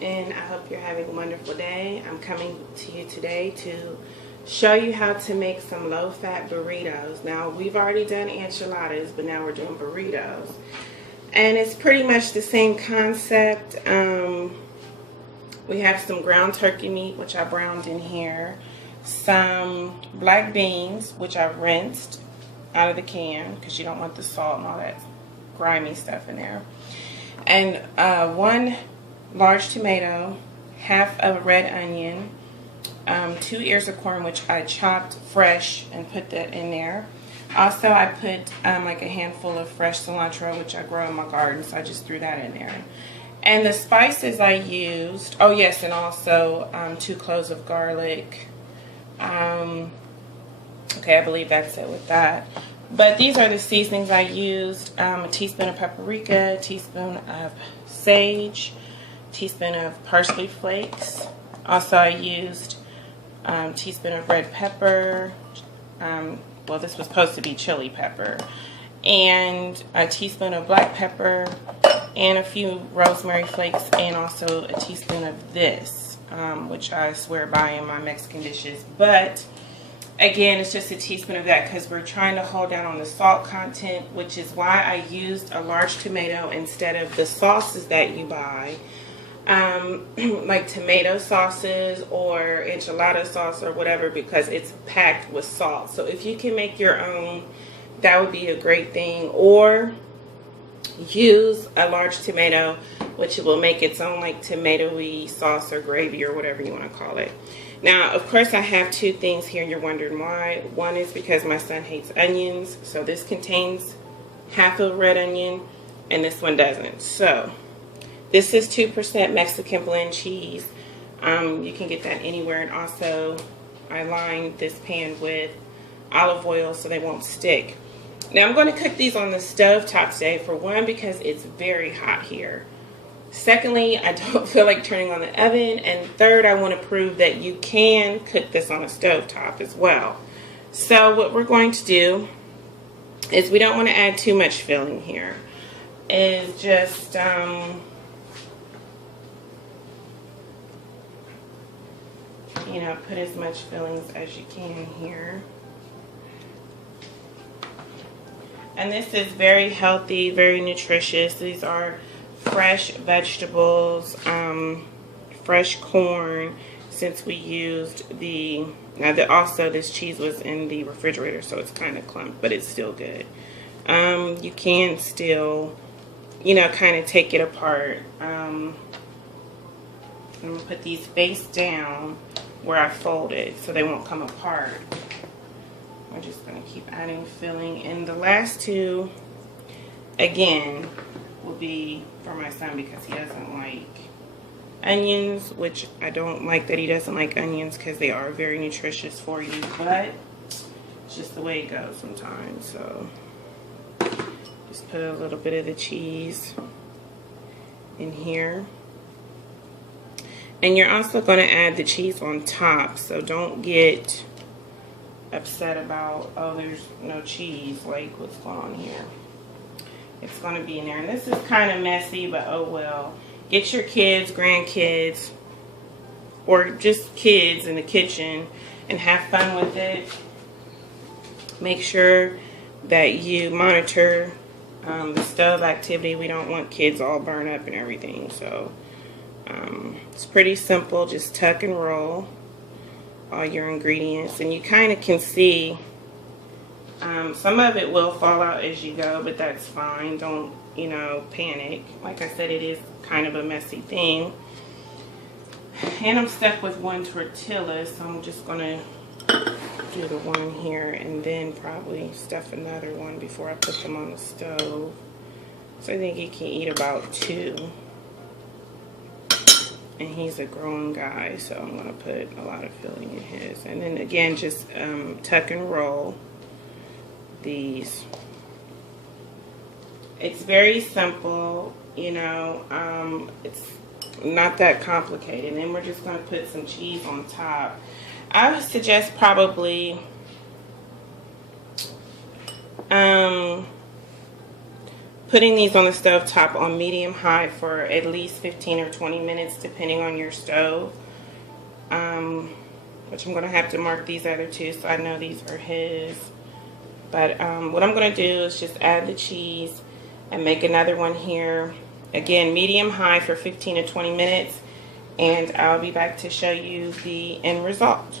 And I hope you're having a wonderful day. I'm coming to you today to show you how to make some low-fat burritos. Now, we've already done enchiladas, but now we're doing burritos. And it's pretty much the same concept. We have some ground turkey meat, which I browned in here. Some black beans, which I rinsed out of the can because you don't want the salt and all that grimy stuff in there. And one large tomato, half of a red onion, 2 ears of corn, which I chopped fresh and put that in there. Also, I put like a handful of fresh cilantro, which I grow in my garden, so I just threw that in there. And the spices I used, oh yes, and also 2 cloves of garlic. Okay, I believe that's it with that. But these are the seasonings I used. A teaspoon of paprika, a teaspoon of sage, a teaspoon of parsley flakes. Also, I used a teaspoon of red pepper. Well, this was supposed to be chili pepper. And a teaspoon of black pepper, and a few rosemary flakes, and also a teaspoon of this, which I swear by in my Mexican dishes. But again, it's just a teaspoon of that because we're trying to hold down on the salt content, which is why I used a large tomato instead of the sauces that you buy, like tomato sauces or enchilada sauce or whatever, because it's packed with salt. So if you can make your own, that would be a great thing. Or use a large tomato, which will make its own like tomatoey sauce or gravy or whatever you want to call it. Now, of course, I have 2 things here and you're wondering why. One is because my son hates onions, so this contains half a red onion and this one doesn't. So this is 2% Mexican blend cheese. You can get that anywhere. And also I lined this pan with olive oil so they won't stick. Now I'm going to cook these on the stove top today, for one, because it's very hot here. Secondly, I don't feel like turning on the oven. And third, I want to prove that you can cook this on a stove top as well. So what we're going to do is, we don't want to add too much filling here. Is just you know, put as much fillings as you can here. And this is very healthy, very nutritious. These are fresh vegetables, fresh corn, since we used the, also this cheese was in the refrigerator, so it's kind of clumped, but it's still good. You can still, you know, kind of take it apart. I'm going to put these face down where I folded so they won't come apart. We're just going to keep adding filling. And the last 2, again, will be for my son because he doesn't like onions, which I don't like that he doesn't like onions because they are very nutritious for you, but it's just the way it goes sometimes. So just put a little bit of the cheese in here. And you're also going to add the cheese on top, so don't get upset about, oh, there's no cheese, like what's going on here. It's going to be in there. And this is kind of messy, but oh well. Get your kids, grandkids, or just kids in the kitchen and have fun with it. Make sure that you monitor the stove activity. We don't want kids all burned up and everything. So it's pretty simple. Just tuck and roll all your ingredients, and you kind of can see some of it will fall out as you go, but that's fine. Don't, you know, panic. Like I said, it is kind of a messy thing. And I'm stuck with 1 tortilla, so I'm just going to do the one here and then probably stuff another one before I put them on the stove. So I think he can eat about 2. And he's a growing guy, so I'm going to put a lot of filling in his. And then again, just tuck and roll these. It's very simple, you know, it's not that complicated. And then we're just going to put some cheese on top. I would suggest probably putting these on the stove top on medium high for at least 15 or 20 minutes depending on your stove. Which I'm going to have to mark these other two so I know these are his. But what I'm going to do is just add the cheese and make another one here. Again, medium high for 15 to 20 minutes. And I'll be back to show you the end result.